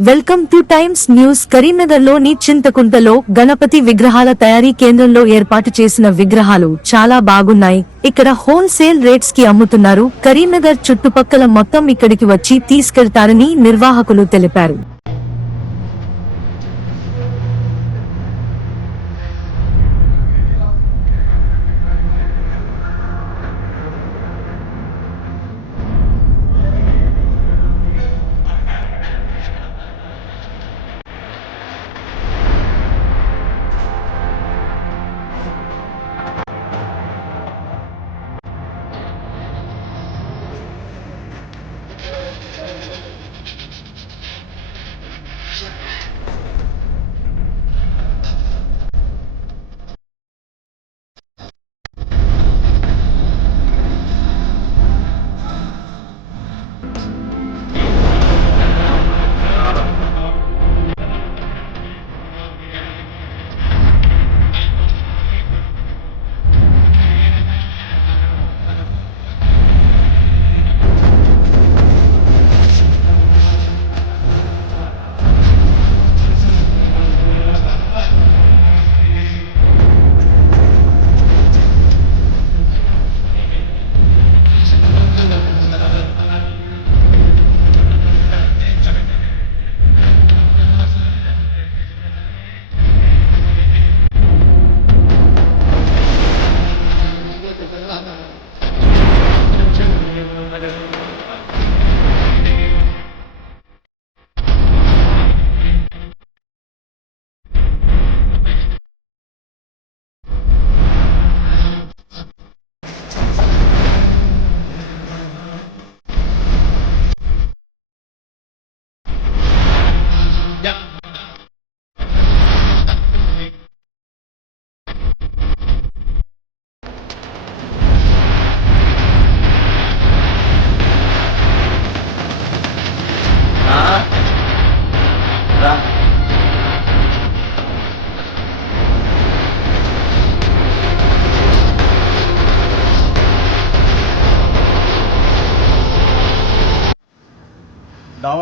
Welcome two times news. కరీంనగర్లోని చింతకుంటలో గణపతి విగ్రహాల తయారీ కేంద్రంలో ఏర్పాటు చేసిన విగ్రహాలు చాలా బాగున్నాయి. ఇక్కడ హోల్సేల్ రేట్స్కి అమ్ముతున్నారు. కరీంనగర్ చుట్టుపక్కల మొత్తం ఇక్కడికి వచ్చి తీసుకెళ్తారని నిర్వాహకులు తెలిపారు.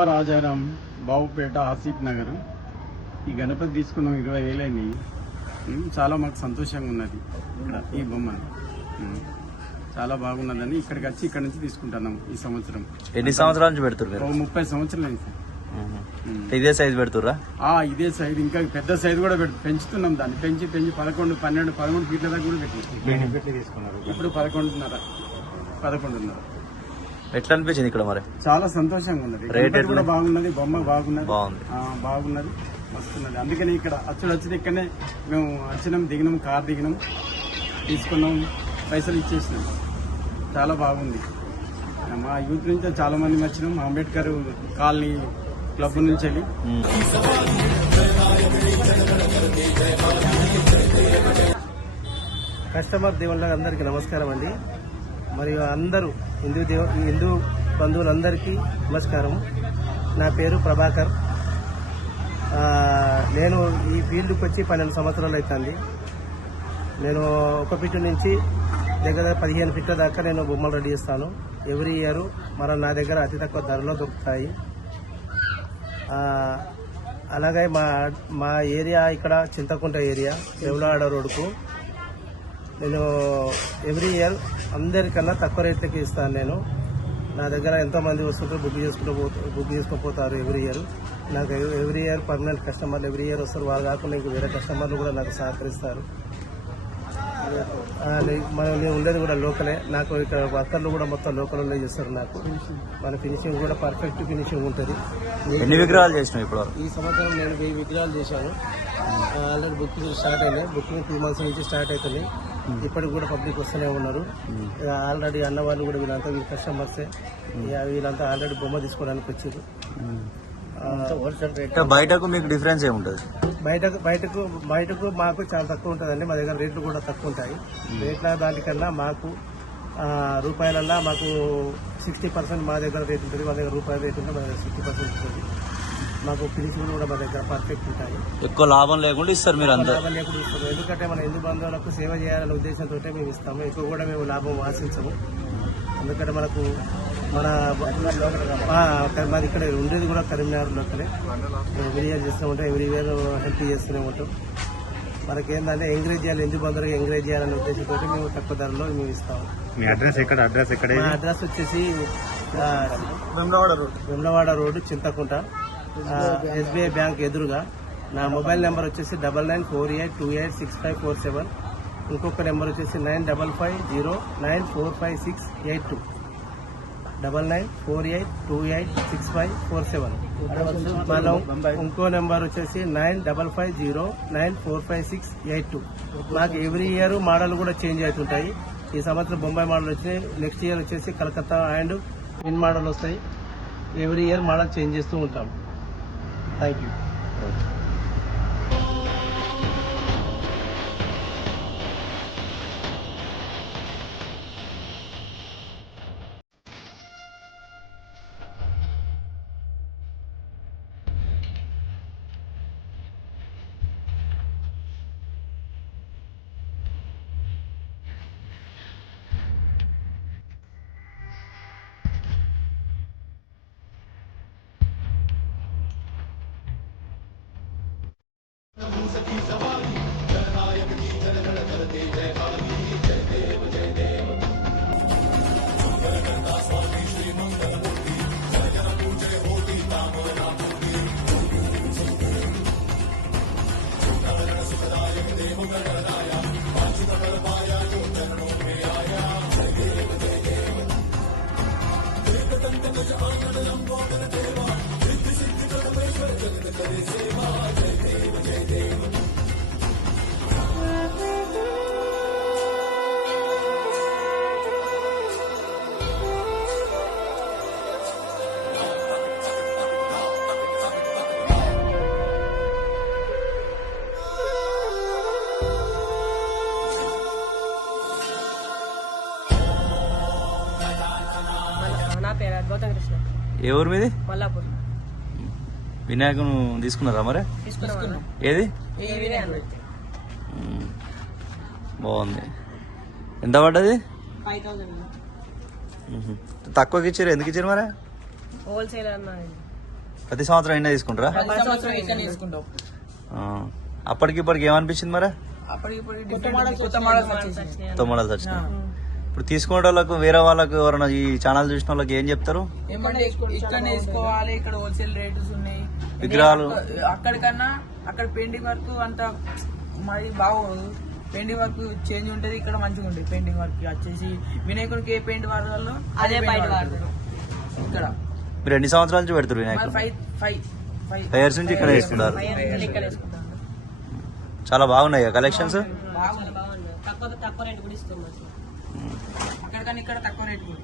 రాజారాం బాబుపేట ఆసిఫ్ నగర్. ఈ గణపతి తీసుకున్నాం ఇరవై వేలని ఉమ్, చాలా మాకు సంతోషంగా ఉన్నది ఇక్కడ ఈ బొమ్మను ఉమ్, చాలా బాగున్నదని ఇక్కడికి వచ్చి ఇక్కడ నుంచి తీసుకుంటున్నాం ఈ సంవత్సరం. ఎన్ని సంవత్సరాల నుంచి పెడుతురు ఓ మీరు ముప్పై సంవత్సరాలు అయింది. ఇదే సైజ్ పెడుతుర్రా? ఆ ఇదే సైజ్ ఇంకా పెద్ద సైజ్ కూడా పెడు- పెంచుతున్నాం దాన్ని. పెంచి పెంచి పదకొండు పన్నెండు పదమూడు ఫీట్ల దాకా కూడా పెట్టినాం ఇప్పుడు పదకొండున్నర. పదకొండున్నర. ఎట్లా అనిపించింది ఇక్కడ మరి? చాలా సంతోషంగా ఉన్నది. రేట్ కూడా? బాగున్నది బొమ్మ బాగున్నది. బాగుంది. ఆ, బాగున్నది. వస్తున్నది అందుకని ఇక్కడ అచ్చుడు వచ్చిన ఇక్కడనే మేము వచ్చినాం దిగినాం కార్ దిగినాం తీసుకున్నాం. పైసలు ఇచ్చేసినాం. చాలా బాగుంది. మా యూత్ నుంచి చాలా మంది వచ్చినాం. అంబేద్కర్ కాలనీ క్లబ్ నుంచి వెళ్ళి. కస్టమర్ దేవుళ్ళకి అందరికీ నమస్కారం అండి. మరియు అందరూ హిందూ దేవ హిందూ బంధువులందరికీ నమస్కారం నా పేరు ప్రభాకర్. నేను ఈ ఫీల్డ్కి వచ్చి పన్నెండు సంవత్సరాలు అవుతుంది నేను ఒక ఫిట్ నుంచి దగ్గర పదిహేను ఫిట్ల దాకా నేను బొమ్మలు రెడీ చేస్తాను. ఎవ్రీ ఇయర్ మన నా దగ్గర అతి తక్కువ ధరలో దొరుకుతాయి. అలాగే మా మా ఏరియా ఇక్కడ చింతకుంట ఏరియా దేవులాడ రోడ్కు నేను ఎవ్రీ ఇయర్ అందరికన్నా తక్కువ రేట్లకి ఇస్తాను నేను. నా దగ్గర ఎంతో మంది వస్తుంటారు బుక్ చేసుకుంటూ బుక్ చేసుకుపోతారు ఎవ్రీ ఇయర్. నాకు ఎవ్రీ ఇయర్ పర్మనెంట్ కస్టమర్లు ఎవ్రీ ఇయర్ వస్తారు. వాళ్ళు కాకుండా ఇంక వేరే కస్టమర్లు కూడా నాకు సహకరిస్తారు. మనం నేను ఉండేది కూడా లోకలే. నాకు ఇక్కడ వర్కర్లు కూడా మొత్తం లోకల్లో చేస్తారు నాకు. మన ఫినిషింగ్ కూడా పర్ఫెక్ట్ ఫినిషింగ్ ఉంటుంది. ఎన్ని విగ్రహాలు చేసినావు ఇప్పుడు ఈ సంవత్సరం నేను వెయ్యి విగ్రహాలు చేశాను. ఆల్రెడీ బుకింగ్ స్టార్ట్ అయినాయి బుకింగ్ టూ మంత్స్ నుంచి స్టార్ట్ అవుతున్నాయి ఇప్పటికి కూడా పబ్లిక్ వస్తూనే ఉన్నారు. ఇక ఆల్రెడీ అన్న వాళ్ళు కూడా వీళ్ళంతా వీళ్ళ కస్టమర్సే ఇక వీళ్ళంతా ఆల్రెడీ బొమ్మ తీసుకోవడానికి వచ్చారు బయటకు మీకు డిఫరెన్స్ ఏముంటది? బయటకు బయటకు బయటకు మాకు చాలా తక్కువ ఉంటుందండి. మా దగ్గర రేట్లు కూడా తక్కువ ఉంటాయి. రేట్ల దానికన్నా మాకు రూపాయలన్నా మాకు సిక్స్టీ పర్సెంట్ మా దగ్గర రేట్ ఉంటుంది మా దగ్గర రూపాయల రేట్ ఉంటే మా దగ్గర సిక్స్టీ పర్సెంట్ ఉంటుంది. మాకు ఫినిషింగ్ కూడా మా దగ్గర పర్ఫెక్ట్ ఉంటాయి. ఎక్కువ లాభం లేకుండా ఇస్తారు మీరు అందరు. లాభం లేకుండా ఇస్తాము ఎందుకంటే మన హిందూ బంధువులకు సేవ చేయాలనే ఉద్దేశంతో మేము ఇస్తాము. ఎక్కువ కూడా మేము లాభం ఆశించము. ఎందుకంటే మనకు మన మాది ఇక్కడ ఉండేది కూడా కరీంనగర్ లోకలే ఎవ్రీ ఇయర్ చేస్తూ ఉంటాం. ఎవ్రీ ఇయర్ హెల్ప్ చేస్తూనే ఉంటాం. మనకి ఏంటంటే ఎంకరేజ్ చేయాలి ఎందుకు అందరికి ఎంకరేజ్ చేయాలనే ఉద్దేశంతో మేము తక్కువ ధరలో మేము ఇస్తాం మీ అడ్రస్ ఎక్కడ? అడ్రస్ ఎక్కడ అడ్రస్ వచ్చేసి Vemulawada road Chintakunta. SBI bank ఎదురుగా నా మొబైల్ నెంబర్ వచ్చేసి double nine four eight two eight six five four seven. ఇంకొక నెంబర్ వచ్చేసి nine double five zero nine four five six eight two. Double nine four eight two eight six five four seven. మళ్ళీ ఇంకో number వచ్చేసి nine double five zero nine four five six eight two. నాకు every year model కూడా change అవుతుంటాయి. ఈ సంవత్సరం Bombay model వచ్చినాయి next year వచ్చేసి కలకత్తా అండ్ విన్ మోడల్ వస్తాయి. ఎవ్రీ ఇయర్ మోడల్ చేంజ్ చేస్తూ ఉంటాం. thank you. పేరు ఏ ఊరు మీది? మల్లాపూర్. వినాయకుని తీసుకున్నారా మరి? ఏది. బాగుంది. ఎంత పడ్డది. తక్కువకి ఇచ్చారు. ఎందుకు ఇచ్చారు మరి? హోల్సేల్ ప్రతి సంవత్సరం అయినా తీసుకుంటారా? ప్రతి సంవత్సరం ఇక్కడ తీసుకుంటాం. ఆ. అప్పటికి ఇప్పటికి ఏమనిపించింది మరి? కొత్త మోడల్స్ వచ్చినాయి. ఇప్పుడు తీసుకునే వాళ్ళకు వేరే వాళ్ళకు ఎవరైనా ఈ ఛానల్ చూసిన వాళ్ళకి ఏం చెప్తారు? ఏమంటే ఇక్కడ వేసుకోవాలి ఇక్కడ హోల్సేల్ రేట్స్ ఉన్నాయి. విగ్రహాలు. అక్క- అక్కడికన్నా అక్కడ పెయింటింగ్ వర్క్ అంత మరి బాగోదు. పెయింటింగ్ వర్క్ చేంజ్ ఉంటది ఇక్కడ మంచిగా ఉంటుంది. పెయింటింగ్ వర్క్ వచ్చేసి వినాయకుడికి ఏ పెయింట్ వాడాలో అదే బయట వాడతారు. ఇక్కడ. మీరు ఎన్ని సంవత్సరాల నుంచి పెడతారు వినాయకుడు? ఫైవ్ ఫైవ్ ఫైవ్ ఇయర్స్ నుంచి ఇక్కడ వేసుకుంటారు. చాలా బాగున్నాయి కలెక్షన్స్? తక్కువ తక్కువ రేట్ కూడా ఇస్తున్నాం అక్కడికన్నా ఇక్కడ తక్కువ రేటు కూడా.